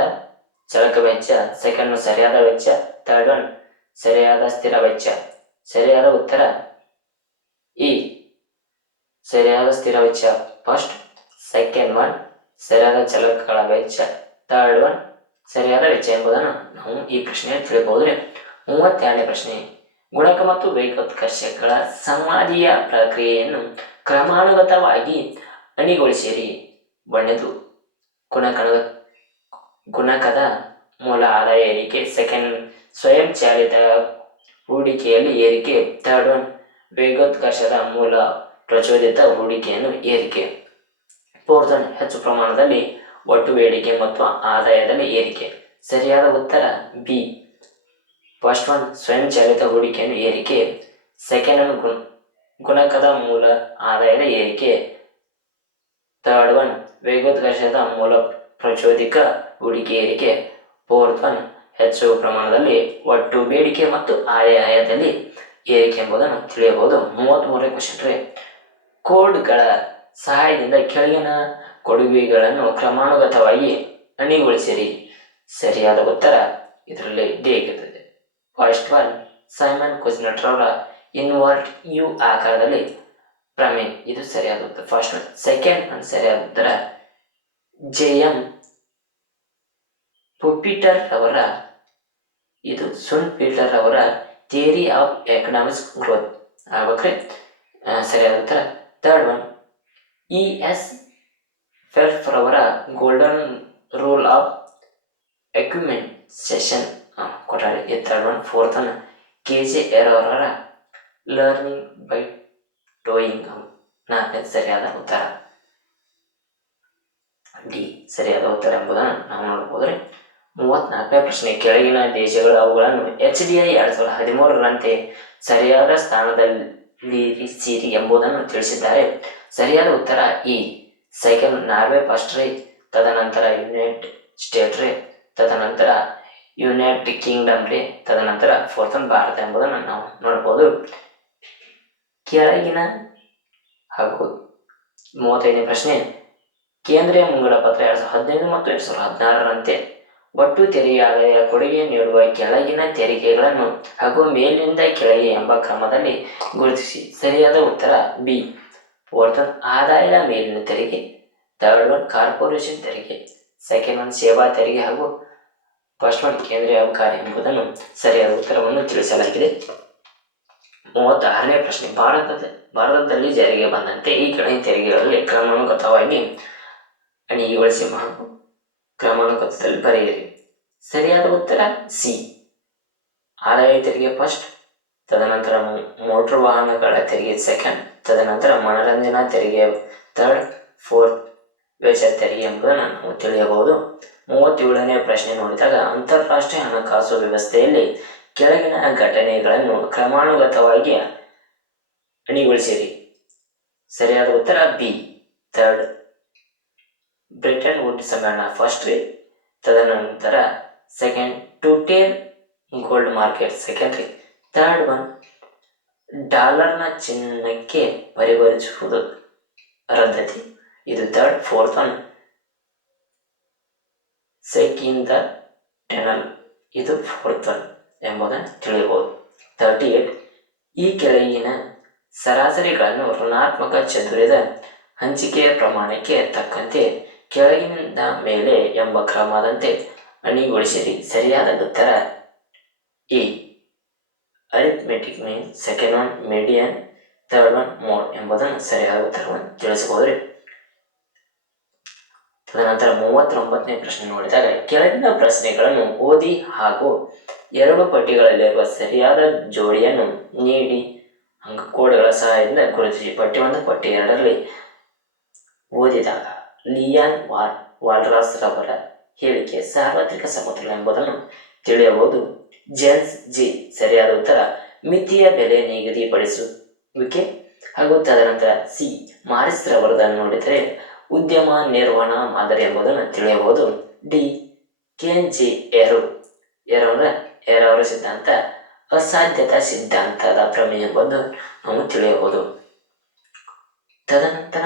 ಚಲಕ ವೆಚ್ಚ, ಸೆಕೆಂಡ್ ಒನ್ ಸರಿಯಾದ ವೆಚ್ಚ, ಥರ್ಡ್ ಒನ್ ಸರಿಯಾದ ಸ್ಥಿರ ವೆಚ್ಚ. ಸರಿಯಾದ ಉತ್ತರ ಇ. ಸರಿಯಾದ ಸ್ಥಿರ ವೆಚ್ಚ ಫಸ್ಟ್, ಸೆಕೆಂಡ್ ಒನ್ ಸರಿಯಾದ ಚಲಕಗಳ ವೆಚ್ಚ, ಥರ್ಡ್ ಒನ್ ಸರಿಯಾದ ವೆಚ್ಚ ಎಂಬುದನ್ನು ನಾವು ಈ ಪ್ರಶ್ನೆಯಲ್ಲಿ ತಿಳಿಯಬಹುದ್ರಿ. 32ನೇ ಪ್ರಶ್ನೆ. ಗುಣಕ ಮತ್ತು ವೇಗೋತ್ಕರ್ಷಗಳ ಸಂವಾದೀಯ ಪ್ರಕ್ರಿಯೆಯನ್ನು ಕ್ರಮಾನುಗತವಾಗಿ ಅಣಿಗೊಳಿಸಿರಿ. ಒಂದನೇದು ಗುಣಕದ ಮೂಲ ಆದಾಯ ಏರಿಕೆ, ಸೆಕೆಂಡ್ ಸ್ವಯಂಚಾಲಿತ ಹೂಡಿಕೆಯಲ್ಲಿ ಏರಿಕೆ, ಥರ್ಡ್ ಒನ್ ವೇಗೋತ್ಕರ್ಷದ ಮೂಲ ಪ್ರಚೋದಿತ ಹೂಡಿಕೆಯನ್ನು ಏರಿಕೆ, ಫೋರ್ತ್ ಒನ್ ಹೆಚ್ಚು ಪ್ರಮಾಣದಲ್ಲಿ ಒಟ್ಟು ಬೇಡಿಕೆ ಮತ್ತು ಆದಾಯದಲ್ಲಿ ಏರಿಕೆ. ಸರಿಯಾದ ಉತ್ತರ ಬಿ. ಫಸ್ಟ್ ಒನ್ ಸ್ವಯಂಚಾಲಿತ ಹೂಡಿಕೆಯನ್ನು ಏರಿಕೆ, ಸೆಕೆಂಡ್ ಒನ್ ಗುಣಕದ ಮೂಲ ಆದಾಯದ ಏರಿಕೆ, ಥರ್ಡ್ ಒನ್ ವೇಗೋತ್ಕರ್ಷದ ಮೂಲ ಪ್ರಚೋದಿತ ಹೂಡಿಕೆ ಏರಿಕೆ, ಫೋರ್ತ್ ಒನ್ ಹೆಚ್ಚು ಪ್ರಮಾಣದಲ್ಲಿ ಒಟ್ಟು ಬೇಡಿಕೆ ಮತ್ತು ಆದಾಯದಲ್ಲಿ ಏರಿಕೆ ಎಂಬುದನ್ನು ತಿಳಿಯಬಹುದು. 33ನೇ ಕ್ವಶನ್. ಕೋಡ್ಗಳ ಸಹಾಯದಿಂದ ಕೆಳಗಿನ ಕೊಡುಗೆಗಳನ್ನು ಕ್ರಮಾನುಗತವಾಗಿ ಅಣಿಗೊಳಿಸಿರಿ. ಸರಿಯಾದ ಉತ್ತರ ಇದರಲ್ಲಿ ಡಿ ಆಗಿರುತ್ತದೆ. ಫಸ್ಟ್ ಒನ್ ಸೈಮನ್ ಕುಜ್ನೆಟ್ರವರ ಇನ್ವರ್ಟ್ ಯು ಆಕಾರದಲ್ಲಿ ಪ್ರಮೇಯ, ಇದು ಸರಿಯಾದ ಉತ್ತರ ಫಸ್ಟ್ ಒನ್. ಸೆಕೆಂಡ್ ಒನ್ ಸರಿಯಾದ ಉತ್ತರ JM ಪುಪಿಟರ್ ಅವರ ಪೀಟರ್ ಅವರ ಥಿಯರಿ ಆಫ್ ಎಕನಾಮಿಕ್ಸ್ ಗ್ರೋತ್ ಆಗ್ಬೇಕ್ರಿ. ಸರಿಯಾದ ಉತ್ತರ ಥರ್ಡ್ ಒನ್ ES ಫೆಲ್ಪ್ಸ್ ಅವರ ಗೋಲ್ಡನ್ ರೂಲ್ ಆಫ್ ಅಕ್ಯುಮೆಂಟೇಷನ್ ಕೊಟ್ಟಾರೆ, ಈ third one. Fourth one KJ ಅವರ ಲರ್ನಿಂಗ್ ಬೈ ಡೂಯಿಂಗ್, ನಾಲ್ಕನೇದು ಸರಿಯಾದ ಉತ್ತರ ಡಿ ಸರಿಯಾದ ಉತ್ತರ ಎಂಬುದನ್ನು ನಾವು ನೋಡಬಹುದ್ರಿ. 34ನೇ ಪ್ರಶ್ನೆ. ಕೆಳಗಿನ ದೇಶಗಳು ಅವುಗಳನ್ನು HDI 2013ರಂತೆ ಸರಿಯಾದ ಸ್ಥಾನದಲ್ಲಿರಿಸಿರಿ ಎಂಬುದನ್ನು ತಿಳಿಸಿದ್ದಾರೆ. ಸರಿಯಾದ ಉತ್ತರ ಇ. ಸೆಕೆಂಡ್ ನಾರ್ವೆ ಫಸ್ಟ್ ರೇ, ತದನಂತರ ಯುನೈಟೆಡ್ ಸ್ಟೇಟ್ಸ್ ರೇ, ತದನಂತರ ಯುನೈಟೆಡ್ ಕಿಂಗ್ಡಮ್ ರೇ, ತದನಂತರ ಫೋರ್ತ್ ಒನ್ ಭಾರತ ಎಂಬುದನ್ನು ನಾವು ನೋಡಬಹುದು. ಕೆಳಗಿನ ಹಾಗೂ 35ನೇ ಪ್ರಶ್ನೆ. ಕೇಂದ್ರೀಯ ಮುಂಗಡ ಪತ್ರ 2015 ಮತ್ತು 2016ರಂತೆ ಒಟ್ಟು ತೆರಿಗೆ ಆದಾಯ ಕೊಡುಗೆ ನೀಡುವ ಕೆಳಗಿನ ತೆರಿಗೆಗಳನ್ನು ಹಾಗೂ ಮೇಲಿನಿಂದ ಕೆಳಗೆ ಎಂಬ ಕ್ರಮದಲ್ಲಿ ಗುರುತಿಸಿ. ಸರಿಯಾದ ಉತ್ತರ ಬಿ. ಫೋರ್ತ್ ಒನ್ ಆದಾಯದ ಮೇಲಿನ ತೆರಿಗೆ, ಥರ್ಡ್ ಒನ್ ಕಾರ್ಪೊರೇಷನ್ ತೆರಿಗೆ, ಸೆಕೆಂಡ್ ಒನ್ ಸೇವಾ ತೆರಿಗೆ ಹಾಗೂ ಫಸ್ಟ್ ಒನ್ ಕೇಂದ್ರೀಯ ಅಬಕಾರಿ ಎಂಬುದನ್ನು ಸರಿಯಾದ ಉತ್ತರವನ್ನು ತಿಳಿಸಲಾಗಿದೆ. 36ನೇ ಪ್ರಶ್ನೆ. ಭಾರತದಲ್ಲಿ ಜಾರಿಗೆ ಬಂದಂತೆ ಈ ಕೆಳಗಿನ ತೆರಿಗೆಗಳಲ್ಲಿ ಕ್ರಮಾನುಗತವಾಗಿ ಅಣಿಗೊಳಿಸಿ ಹಾಗೂ ಕ್ರಮಾನುಗತದಲ್ಲಿ ಬರೆಯಿರಿ. ಸರಿಯಾದ ಉತ್ತರ ಸಿ, ಆದಾಯ ತೆರಿಗೆ ಫಸ್ಟ್, ತದನಂತರ ಮೋಟರ್ ವಾಹನಗಳ ತೆರಿಗೆ ಸೆಕೆಂಡ್, ತದನಂತರ ಮನರಂಜನಾ ತೆರಿಗೆ ಥರ್ಡ್, ಫೋರ್ತ್ ವೆಚ್ಚ ತೆರಿಗೆ ಎಂಬುದನ್ನು ನಾವು ತಿಳಿಯಬಹುದು. 37ನೇ ಪ್ರಶ್ನೆ ನೋಡಿದಾಗ ಅಂತಾರಾಷ್ಟ್ರೀಯ ಹಣಕಾಸು ವ್ಯವಸ್ಥೆಯಲ್ಲಿ ಕೆಳಗಿನ ಘಟನೆಗಳನ್ನು ಕ್ರಮಾನುಗತವಾಗಿ ಅಣಿಗೊಳಿಸಿರಿ. ಸರಿಯಾದ ಉತ್ತರ ಬಿ, ಥರ್ಡ್. ಬ್ರಿಟನ್ ವುಡ್ ಸಮ್ಮೇಳನ ಫಸ್ಟ್ ರೀ, ತದನಂತರ second two tier gold market second ರೀ, ಥರ್ಡ್ ಒನ್ ಡಾಲರ್ನ ಚಿನ್ನಕ್ಕೆ ಪರಿವರ್ತಿಸುವುದು ರದ್ದತಿ, ಇದು ಥರ್ಡ್. ಫೋರ್ತ್ ಒನ್ ಸೆಕಿನ್ ದ ಟೆನಲ್, ಇದು ಫೋರ್ತ್ ಒನ್ ಎಂಬುದನ್ನು ತಿಳಿಯಬಹುದು. 38 ಈ ಕೆಳಗಿನ ಸರಾಸರಿಗಳನ್ನು ಋಣಾತ್ಮಕ ಚದುರಿದ ಹಂಚಿಕೆಯ ಪ್ರಮಾಣಕ್ಕೆ ತಕ್ಕಂತೆ ಕೆಳಗಿನಿಂದ ಮೇಲೆ ಎಂಬ ಕ್ರಮದಂತೆ ಅಣಿಗೊಳಿಸಿರಿ. ಸರಿಯಾದ ಉತ್ತರ A, arithmetic mean, second one median, third one mode ಎಂಬುದನ್ನು ಸರಿಯಾದ ಉತ್ತರವನ್ನು ತಿಳಿಸಬಹುದ್ರಿ. ತದನಂತರ 39ನೇ ಪ್ರಶ್ನೆ ನೋಡಿದಾಗ ಕೆಳಗಿನ ಪ್ರಶ್ನೆಗಳನ್ನು ಓದಿ ಹಾಗೂ ಎರಡು ಪಟ್ಟಿಗಳಲ್ಲಿರುವ ಸರಿಯಾದ ಜೋಡಿಯನ್ನು ನೀಡಿ ಅಂಕಕೋಡ್ಗಳ ಸಹಾಯದಿಂದ ಗುರುತಿಸಿ. ಪಟ್ಟಿ 1, ಪಟ್ಟಿ 2ರಲ್ಲಿ ಓದಿದಾಗ ಲಿಯಾನ್ ವಾಲ್ರಾಸ್ ರವರ ಹೇಳಿಕೆ ಸಾರ್ವತ್ರಿಕ ಸಮತೋಲನ ಎಂಬುದನ್ನು ತಿಳಿಯಬಹುದು. ಜೇಮ್ಸ್ ಜಿ ಸರಿಯಾದ ಉತ್ತರ ಮಿತಿಯ ಬೆಲೆ ನಿಗದಿಪಡಿಸುವಿಕೆ, ಹಾಗೂ ತದನಂತರ ಸಿ ಮಾರಿಸ್ ರವರದನ್ನು ನೋಡಿದರೆ ಉದ್ಯಮ ನಿರ್ವಹಣಾ ಮಾದರಿ ಎಂಬುದನ್ನು ತಿಳಿಯಬಹುದು. ಡಿ ಕೆನ್ ಜೆ ಎರವರ ಸಿದ್ಧಾಂತ ಅಸಾಧ್ಯತಾ ಸಿದ್ಧಾಂತದ ಪ್ರಮೇಯ ಎಂಬುದು ನಾವು ತಿಳಿಯಬಹುದು. ತದನಂತರ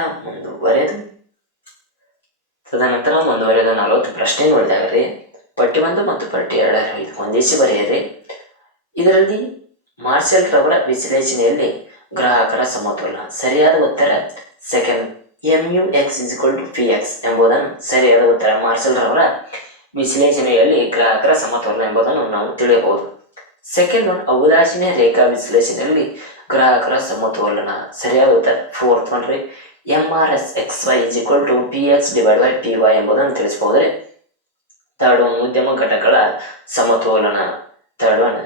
ಮುಂದುವರೆದು 40 ಪ್ರಶ್ನೆ ನೋಡಿದಾಗ ಪಟ್ಟಿ 1 ಮತ್ತು ಪಟ್ಟಿ 2 ಹೊಂದಿಸಿ ಬರೆಯಿರಿ. ಇದರಲ್ಲಿ ಮಾರ್ಷಲ್ ರವರ ವಿಶ್ಲೇಷಣೆಯಲ್ಲಿ ಗ್ರಾಹಕರ ಸಮತೋಲನ ಸರಿಯಾದ ಉತ್ತರ ಸೆಕೆಂಡ್, MUX=PX ಎಂಬುದನ್ನು ಸರಿಯಾದ ಉತ್ತರ. ಮಾರ್ಷಲ್ ರವರ ವಿಶ್ಲೇಷಣೆಯಲ್ಲಿ ಗ್ರಾಹಕರ ಸಮತೋಲನ ಎಂಬುದನ್ನು ನಾವು ತಿಳಿಯಬಹುದು. ಸೆಕೆಂಡ್ ಒನ್ ಔದಾಸೀನ್ಯ ರೇಖಾ ವಿಶ್ಲೇಷಣೆಯಲ್ಲಿ ಗ್ರಾಹಕರ ಸಮತೋಲನ ಸರಿಯಾದ ಉತ್ತರ ಫೋರ್ತ್ ಒನ್ ರೀ, MRSXY=PX/PY ಎಂಬುದನ್ನು ತಿಳಿಸಬಹುದ್ರಿ. ಥರ್ಡ್ ಒನ್ ಉದ್ಯಮ ಘಟಕಗಳ ಸಮತೋಲನ, ಥರ್ಡ್ ಒನ್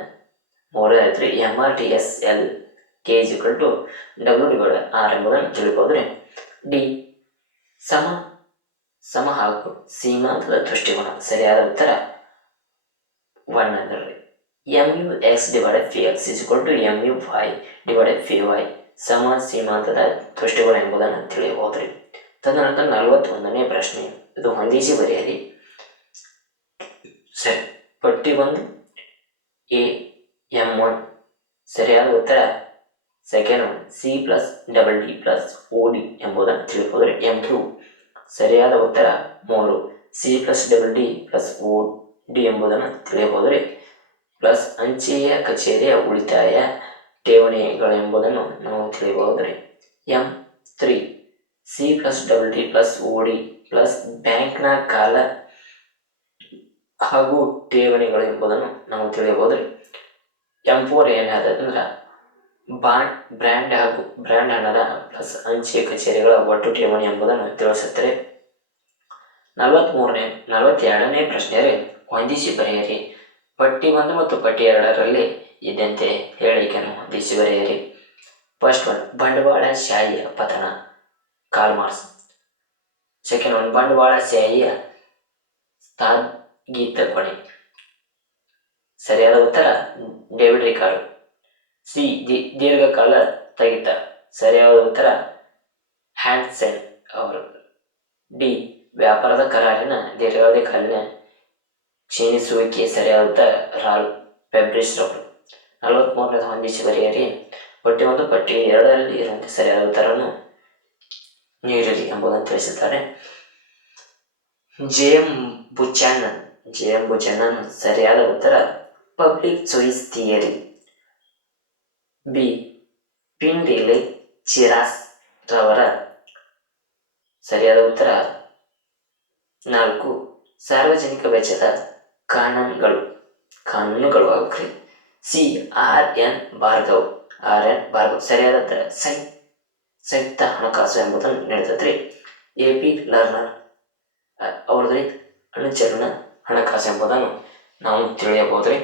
ಮೂರನೇದ್ರಿ MRTSLK=W/R ಎಂಬುದನ್ನು ತಿಳಿಬಹುದ್ರಿ. ಡಿ ಸಮ ಹಾಗೂ ಸೀಮಾಂತದ ದೃಷ್ಟಿಕೋನ ಸರಿಯಾದ ಉತ್ತರ 1 ಅಂದರೆ MUX/PX=MUY/PY ಸಮ ಸೀಮಾಂತದ ದೃಷ್ಟಿಕೋನ ಎಂಬುದನ್ನು ತಿಳಿಯಬಹುದ್ರಿ. ತದನಂತರ 41ನೇ ಪ್ರಶ್ನೆ, ಇದು ಹೊಂದಿಸಿ ಬರೆಯಿರಿ. ಸರಿ, ಪಟ್ಟಿ 1 ಎ M1 ಸರಿಯಾದ ಉತ್ತರ ಸೆಕೆಂಡ್ ಒನ್ C+DD+OD ಎಂಬುದನ್ನು ತಿಳಿಯಬಹುದ್ರಿ. M2 ಸರಿಯಾದ ಉತ್ತರ 3 C+DD+OD ಎಂಬುದನ್ನು ತಿಳಿಯಬಹುದ್ರಿ. ಪ್ಲಸ್ ಅಂಚೆಯ ಕಚೇರಿಯ ಉಳಿತಾಯ ಠೇವಣಿಗಳೆಂಬುದನ್ನು ನಾವು ತಿಳಿಯಬಹುದ್ರಿ. M3 C+DD+OD ಪ್ಲಸ್ ಬ್ಯಾಂಕ್ನ ಕಾಲ ಹಾಗೂ ಠೇವಣಿಗಳು ಎಂಬುದನ್ನು ನಾವು ತಿಳಿಯಬಹುದ್ರಿ. M4 ಏನಾದಂದ್ರೆ ಬ್ರ್ಯಾಂಡ್ ಹಣದ ಪ್ಲಸ್ ಅಂಚೆ ಕಚೇರಿಗಳ ಒಟ್ಟು ಠೇವಣಿ ಎಂಬುದನ್ನು ತಿಳಿಸುತ್ತದೆ. 42ನೇ ಪ್ರಶ್ನೆಯಲ್ಲಿ ಹೊಂದಿಸಿ ಬರೆಯಿರಿ. ಪಟ್ಟಿ 1 ಮತ್ತು ಪಟ್ಟಿ 2ರಲ್ಲಿ ಇದ್ದಂತೆ ಹೇಳಿಕೆಯನ್ನು ಹೊಂದಿಸಿ ಬರೆಯಿರಿ. ಫಸ್ಟ್ ಒನ್ ಬಂಡವಾಳಶಾಹಿಯ ಪತನ, ಕಾರ್ಲ್ ಮಾರ್ಕ್ಸ್. ಸೆಕೆಂಡ್ ಒನ್ ಬಂಡವಾಳಶಾಹಿಯ ಸ್ಥಗಿತಗೊಳ್ಳಿ, ಸರಿಯಾದ ಉತ್ತರ ಡೇವಿಡ್ ರಿಕಾರ್ಡೋ. ಸಿ ದೀರ್ಘಕಾಲ ಸ್ಥಗಿತ, ಸರಿಯಾದ ಉತ್ತರ ಹ್ಯಾನ್ಸೆನ್ ಅವರು. ಡಿ ವ್ಯಾಪಾರದ ಕರಾರಿನ ದೀರ್ಘಕಾಲೀನ ಕ್ಷೀಣಿಸುವಿಕೆ, ಸರಿಯಾದ ಉತ್ತರ ರಾಲ್ಫ್ ಫೆಬ್ರಿಸ್ ರವರು. 43ನೇದು ಹೊಂದಿಸಿ ಬರೆಯಿರಿ. ಪಟ್ಟಿ 1 ಪಟ್ಟಿ 2ರಲ್ಲಿ ಇರುವಂತೆ ಸರಿಯಾದ ಉತ್ತರವನ್ನು ನೀಡಿರಿ ಎಂಬುದನ್ನು ತಿಳಿಸುತ್ತಾರೆ. ಜೆ.ಎಂ. ಬುಚಾನನ್ ಸರಿಯಾದ ಉತ್ತರ ಪಬ್ಲಿಕ್ ಚಾಯ್ಸ್ ಥಿಯರಿ. ಬಿ ಪಿಂಡಿಲೆ ಚಿರಾಸ್ ರವರ ಸರಿಯಾದ ಉತ್ತರ 4 ಸಾರ್ವಜನಿಕ ವೆಚ್ಚದ ಕಾನೂನುಗಳು ಆಗ್ರಿ. C R N. ಭಾರ್ಗವ್ ಸರಿಯಾದ ಉತ್ತರ ಸಂಯುಕ್ತ ಹಣಕಾಸು ಎಂಬುದನ್ನು ನೀಡುತ್ತದ್ರಿ. ಎ.ಪಿ. ಲರ್ನರ್ ಅವ್ರದ್ರಿ ಅಣುಚಲನ ಹಣಕಾಸು ಎಂಬುದನ್ನು ನಾವು ತಿಳಿಯಬಹುದ್ರಿ.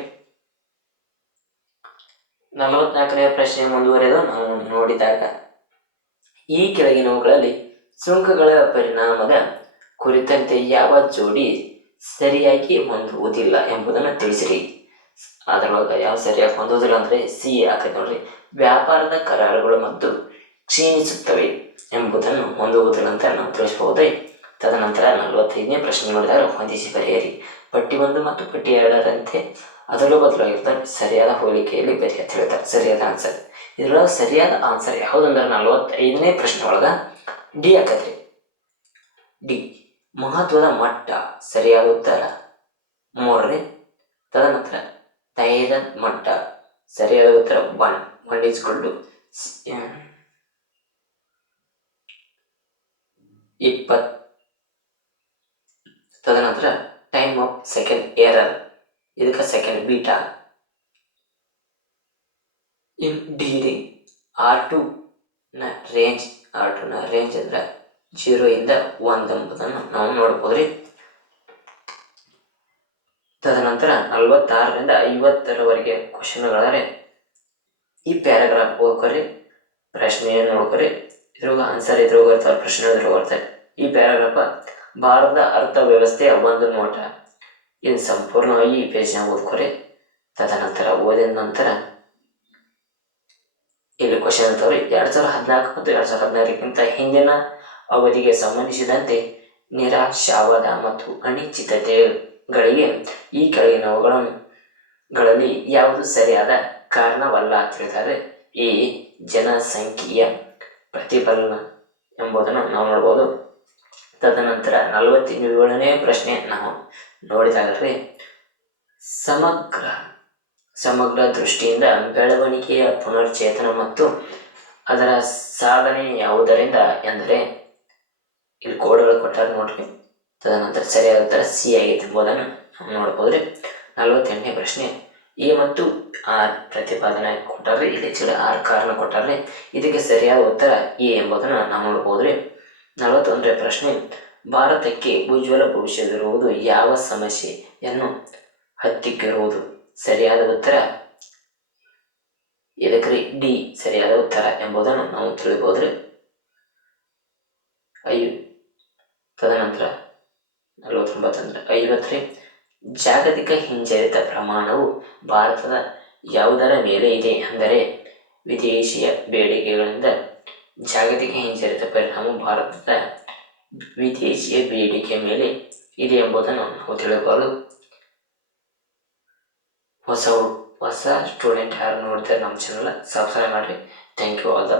44ನೇ ಪ್ರಶ್ನೆ ಮುಂದುವರೆದು ನಾವು ನೋಡಿದಾಗ, ಈ ಕೆಳಗಿನವುಗಳಲ್ಲಿ ಸುಂಕಗಳ ಪರಿಣಾಮದ ಕುರಿತಂತೆ ಯಾವ ಜೋಡಿ ಸರಿಯಾಗಿ ಹೊಂದುವುದಿಲ್ಲ ಎಂಬುದನ್ನು ತಿಳಿಸಿರಿ. ಅದರೊಳಗೆ ಯಾವ ಸರಿಯಾಗಿ ಹೊಂದುವುದಿಲ್ಲ ಅಂದರೆ ಸಿ ಆಕೈತೆ ನೋಡ್ರಿ. ವ್ಯಾಪಾರದ ಕರಾರುಗಳು ಮತ್ತು ಕ್ಷೀಣಿಸುತ್ತವೆ ಎಂಬುದನ್ನು ಹೊಂದುವುದಿಲ್ಲ ಅಂತ ನಾವು ತಿಳಿಸಬಹುದೇ. ತದನಂತರ 45ನೇ ಪ್ರಶ್ನೆ ನೋಡಿದಾಗ ಹೊಂದಿಸಿ ಬರೆಯಿರಿ. ಪಟ್ಟಿ 1 ಮತ್ತು ಪಟ್ಟಿ 2ರಂತೆ ಅದರಲ್ಲೂ ಬದಲಾಗಿರ್ತಾರೆ. ಸರಿಯಾದ ಹೋಲಿಕೆಯಲ್ಲಿ ಬರೆಯ ಅಂತ ಹೇಳ್ತಾರೆ. ಸರಿಯಾದ ಆನ್ಸರ್ ಇದರೊಳಗೆ ಸರಿಯಾದ ಆನ್ಸರ್ ಯಾವುದಂದ್ರೆ 45ನೇ ಪ್ರಶ್ನೆ ಒಳಗೆ ಡಿ ಆಕತ್ರಿ. ಡಿ ಮಹತ್ವದ ಮಟ್ಟ ಸರಿಯಾದ ಉತ್ತರ 3. ತದನಂತರ ಧೈರ್ಯದ ಮಟ್ಟ ಸರಿಯಾದ ಉತ್ತರ 1 is equal to 20. ತದನಂತರ ಟೈಮ್ ಆಫ್ ಸೆಕೆಂಡ್ ಎರರ್ ಇದಕ್ಕೆ ಸೆಕೆಂಡ್ ಬೀಟಾ. ಇನ್ ಡಿ R2 ನ ರೇಂಜ್ ಅಂದ್ರೆ 0 ಇಂದ 1 ಎಂಬುದನ್ನು ನಾವು ನೋಡ್ಬೋದ್ರಿ. ತದನಂತರ 46ರಿಂದ 50ರವರೆಗೆ ಕ್ವಶನ್ಗಳಾದ್ರೆ ಈ ಪ್ಯಾರಾಗ್ರಾಫ್ ಓದ್ಕೊರಿ, ಪ್ರಶ್ನೆ ನೋಡ್ಕೊರಿ, ಇದ್ರಾಗ ಆನ್ಸರ್ ಇದ್ರಾಗ ಬರ್ತಾರೆ, ಪ್ರಶ್ನೆ ಇದ್ರಾಗ ಬರ್ತಾರೆ. ಈ ಪ್ಯಾರಾಗ್ರಾಫ್ ಭಾರತದ ಅರ್ಥವ್ಯವಸ್ಥೆಯ ಒಂದು ನೋಟ, ಇದು ಸಂಪೂರ್ಣವಾಗಿ ಈ ಪೇಜ್ನ ಓದ್ಕೊರಿ. ತದನಂತರ ಓದಿದ ನಂತರ ಇಲ್ಲಿ ಕ್ವಶನ್ ಇರ್ತಾವ್ರಿ. 2014 ಮತ್ತು 2016ಕ್ಕಿಂತ ಹಿಂದಿನ ಅವಧಿಗೆ ಸಂಬಂಧಿಸಿದಂತೆ ನಿರಾಶಾವಾದ ಮತ್ತು ಅನಿಶ್ಚಿತತೆಗಳಿಗೆ ಈ ಕೆಳಗಿನವುಗಳಲ್ಲಿ ಯಾವುದು ಸರಿಯಾದ ಕಾರಣವಲ್ಲ ಅಂತ ಹೇಳಿದ್ದಾರೆ. ಈ ಜನಸಂಖ್ಯೆಯ ಪ್ರತಿಫಲನ ಎಂಬುದನ್ನು ನಾವು ನೋಡ್ಬೋದು. ತದನಂತರ 47ನೇ ಪ್ರಶ್ನೆ ನಾವು ನೋಡಿದಾಗಲೇ ಸಮಗ್ರ ದೃಷ್ಟಿಯಿಂದ ಬೆಳವಣಿಗೆಯ ಪುನರ್ಚೇತನ ಮತ್ತು ಅದರ ಸಾಧನೆ ಯಾವುದರಿಂದ ಎಂದರೆ ಇಲ್ಲಿ ಕೋಡ್ಗಳು ಕೊಟ್ಟಾರೆ ನೋಡ್ರಿ. ತದನಂತರ ಸರಿಯಾದ ಉತ್ತರ ಸಿ ಆಗೈತೆ ಎಂಬುದನ್ನು ನಾವು ನೋಡ್ಬೋದ್ರಿ. 48ನೇ ಪ್ರಶ್ನೆ ಎ ಮತ್ತು ಆರ್ ಪ್ರತಿಪಾದನೆ ಕೊಟ್ಟಾರ್ರಿ. ಇಲ್ಲಿ ಆರ್ ಕಾರಣ ಕೊಟ್ಟಾರ್ರಿ. ಇದಕ್ಕೆ ಸರಿಯಾದ ಉತ್ತರ ಎ ಎಂಬುದನ್ನು ನಾವು ನೋಡ್ಬೋದ್ರಿ. 41ನೇ ಪ್ರಶ್ನೆ ಭಾರತಕ್ಕೆ ಉಜ್ವಲ ಭವಿಷ್ಯವಿರುವುದು ಯಾವ ಸಮಸ್ಯೆಯನ್ನು ಹತ್ತಿಕ್ಕಿರುವುದು? ಸರಿಯಾದ ಉತ್ತರ ಇದಕ್ಕೆ ಡಿ ಸರಿಯಾದ ಉತ್ತರ ಎಂಬುದನ್ನು ನಾವು ತಿಳಿಬಹುದ್ರಿ. ತದನಂತರ 49 ಜಾಗತಿಕ ಹಿಂಜರಿತ ಪ್ರಮಾಣವು ಭಾರತದ ಯಾವುದರ ಮೇಲೆ ಇದೆ ಅಂದರೆ ವಿದೇಶಿಯ ಬೇಡಿಕೆಗಳಿಂದ ಜಾಗತಿಕ ಹಿಂಜರಿತ ಪರಿಣಾಮ ಭಾರತದ ವಿದೇಶಿಯ ಬೇಡಿಕೆ ಮೇಲೆ ಇದೆ ಎಂಬುದನ್ನು ನಾವು ತಿಳಿಯಬಹುದು. ಹೊಸ ಸ್ಟೂಡೆಂಟ್ ಯಾರು ನೋಡ್ತಾರೆ ನಮ್ಮ ಚಾನಲ್ ಸಬ್ಸ್ಕ್ರೈಬ್ ಮಾಡಿರಿ. Thank you all.